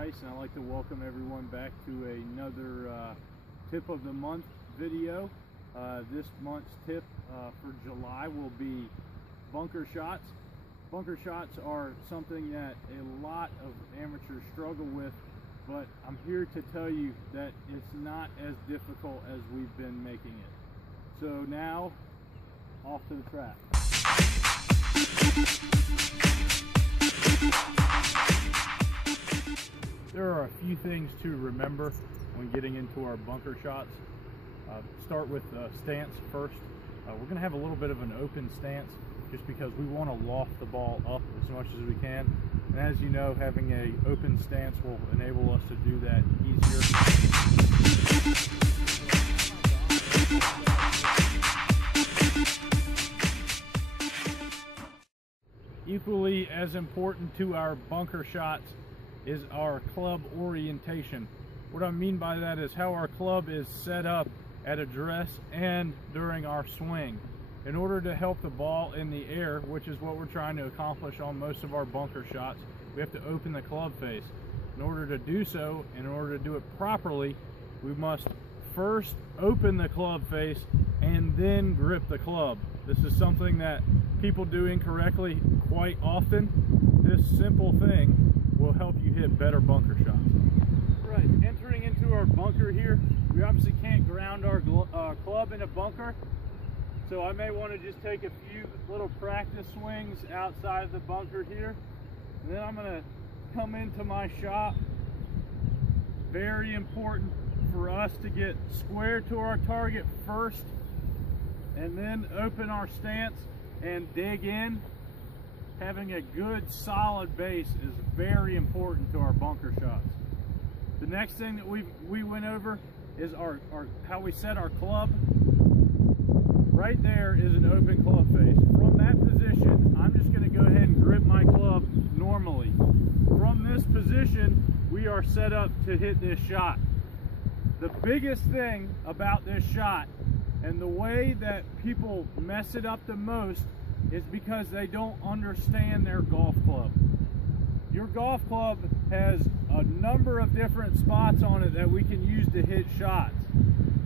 Price, and I'd like to welcome everyone back to another tip of the month video. This month's tip for July will be bunker shots. Bunker shots are something that a lot of amateurs struggle with, but I'm here to tell you that it's not as difficult as we've been making it. So now, off to the track. There are a few things to remember when getting into our bunker shots. Start with stance first. We're going to have a little bit of an open stance just because we want to loft the ball up as much as we can. And as you know, having an open stance will enable us to do that easier. Equally as important to our bunker shots is our club orientation. What I mean by that is how our club is set up at address and during our swing. In order to help the ball in the air, which is what we're trying to accomplish on most of our bunker shots, we have to open the club face. In order to do so, in order to do it properly, we must first open the club face and then grip the club. This is something that people do incorrectly quite often. This simple thing will help you hit better bunker shots. Right, entering into our bunker here, we obviously can't ground our club in a bunker, so I may want to just take a few little practice swings outside of the bunker here, and then I'm going to come into my shot. Very important for us to get square to our target first, and then open our stance and dig in. Having a good solid base is very important to our bunker shots. The next thing that we went over is our how we set our club. Right there is an open club face. From that position, I'm just going to go ahead and grip my club normally. From this position, we are set up to hit this shot. The biggest thing about this shot, and the way that people mess it up the most, is because they don't understand their golf club. Your golf club has a number of different spots on it that we can use to hit shots.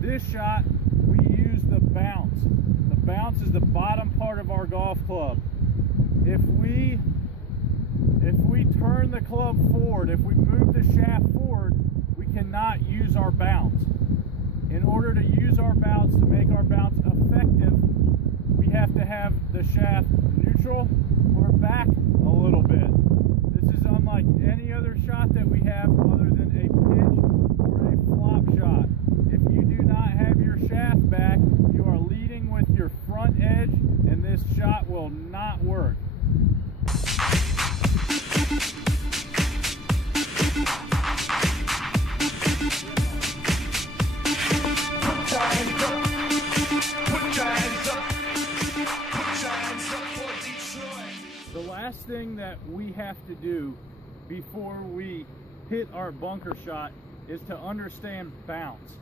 This shot, we use the bounce. The bounce is the bottom part of our golf club. If we turn the club forward, if we move the shaft forward, we cannot use our bounce. In order to use our bounce, to make our bounce effective, we have to have the shaft neutral or back a little bit. This is unlike any other shot that we have other than a pitch or a flop shot. If you do not have your shaft back, you are leading with your front edge, and this shot will not work. The last thing that we have to do before we hit our bunker shot is to understand bounce.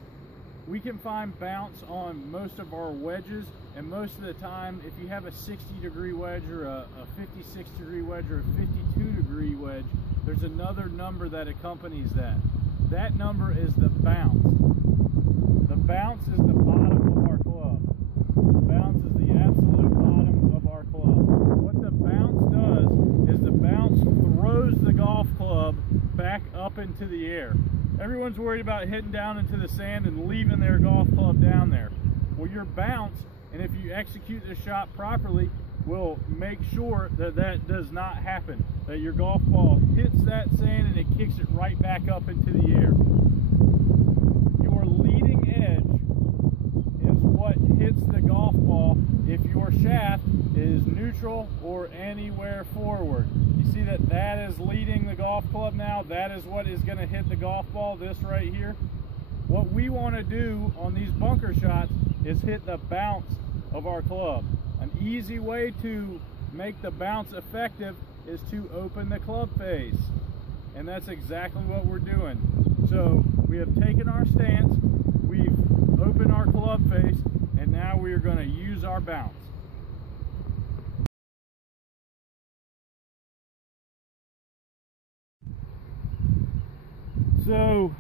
We can find bounce on most of our wedges, and most of the time, if you have a 60-degree wedge or a 56-degree wedge or a 52-degree wedge, there's another number that accompanies that. That number is the bounce. The bounce is the bottom of our club. The bounce is the absolute bottom of our club. What the bounce does is the bounce throws the golf club back up into the air. Everyone's worried about hitting down into the sand and leaving their golf club down there. Well, your bounce, and if you execute the shot properly, will make sure that that does not happen. That your golf ball hits that sand and it kicks it right back up into the air. Your leading edge is what hits the golf ball if your shaft is neutral or anywhere forward. You see that that is leading the golf club now. That is what is going to hit the golf ball, this right here. What we want to do on these bunker shots is hit the bounce of our club. An easy way to make the bounce effective is to open the club face. And that's exactly what we're doing. So we have taken our stance, we've opened our club face, and now we are going to use our bounce. So,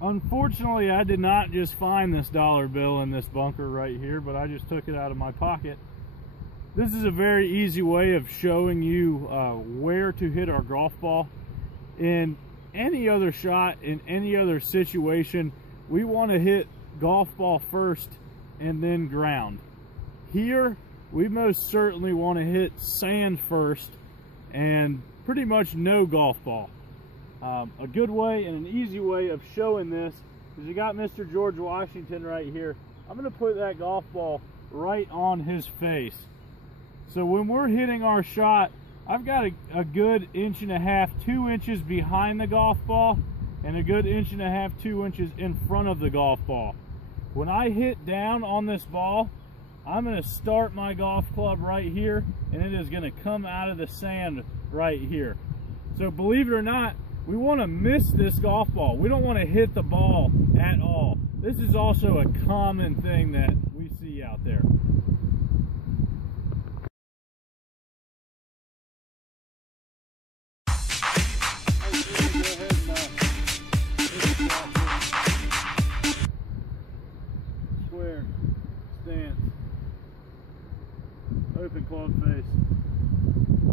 unfortunately, I did not just find this dollar bill in this bunker right here, but I just took it out of my pocket. This is a very easy way of showing you where to hit our golf ball. In any other shot, in any other situation, we want to hit golf ball first and then ground. Here, we most certainly want to hit sand first and pretty much no golf ball. A good way and an easy way of showing this is you got Mr. George Washington right here. I'm going to put that golf ball right on his face. So when we're hitting our shot, I've got a good 1.5 to 2 inches behind the golf ball and a good 1.5 to 2 inches in front of the golf ball. When I hit down on this ball, I'm going to start my golf club right here, and it is going to come out of the sand right here. So believe it or not, we want to miss this golf ball. We don't want to hit the ball at all. This is also a common thing that we see out there. Square, stance, open club face.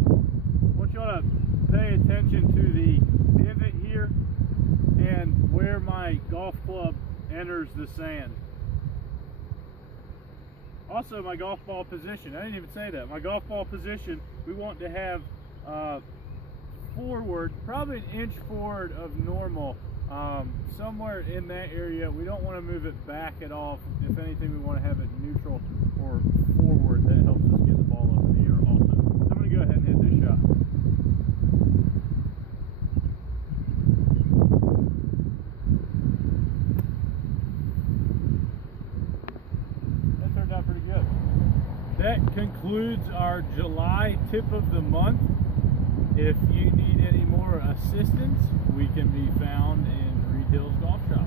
I want you all to pay attention to the pivot here and where my golf club enters the sand. Also, my golf ball position. I didn't even say that. My golf ball position, we want to have forward, probably 1 inch forward of normal, somewhere in that area. We don't want to move it back at all. If anything, we want to have it neutral or forward. That helps us get the ball up in the air also. So I'm going to go ahead and hit this shot. That turned out pretty good. That concludes our July tip of the month. If you need any more assistance, we can be found in Reed Hills Golf Shop.